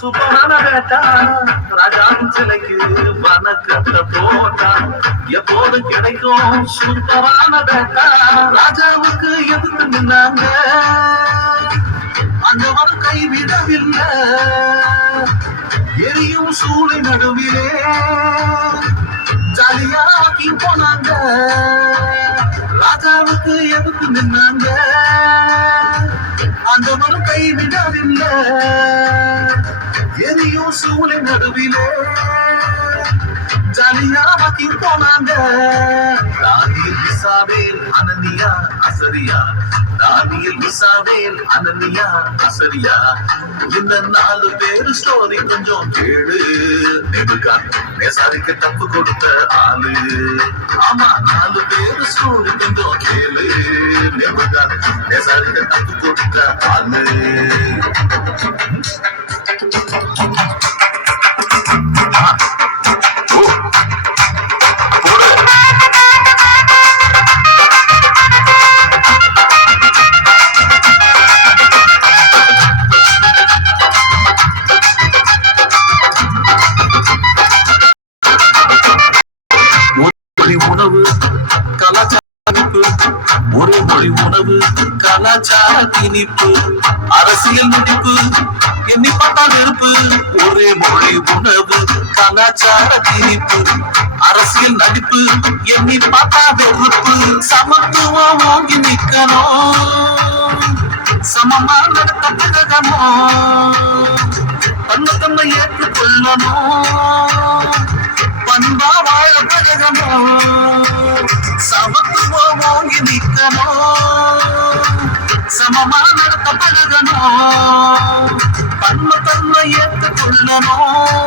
சூப்பரான வேட்டா ராஜாவின் சிலைக்கு வணக்கத்தை போட்டா எப்போது கிடைக்கும் சூப்பரான வேட்டா ராஜாவுக்கு எதிர்த்து நின்னாங்க அந்தவர் கைவிடவில்லை எரியும் சூளை நடுவிலே ஜாலியாக்கி போனாங்க ராஜாவுக்கு எதிர்த்து நின்னாங்க அந்த ஆண்டவர் கைவிடவில்லை எரியும் சூளை நடுவிலே ஜாலியாக்கி போனாங்க Daniel Mishael Hananiah Azariah. Daniel Mishael Hananiah Azariah. இந்த நாலு பேரு ஸ்டோரி கொஞ்சம் கேளு. நெடுகான் நேசாரிக்கு தப்பு கொடுத்த ஆளு. ஆமா நாலு பேரு ஸ்டோரி கொஞ்சம் கேளு. நெடுகான் நேசாரிக்கு ஒரு மொழி உணவு கலாச்சார திணிப்பு அரசியல் நடிப்பு எண்ணி பார்த்தா நெருப்பு ஒரே மொழி உணவு கலாச்சார திணிப்பு அரசியல் நடிப்பு எண்ணி பார்த்தா வெறுப்பு. சமத்துவம் ஓங்கி நிக்கணும் சமமா நடத்த பழகணும் தன்னை தன்னை ஏற்றுக்கொள்ளணும். பண்பா ஓங்கி நிற்கணும் சமமா நடத்த பழகணும் தன்மை தன்மை ஏற்றுக்கொள்ளணும்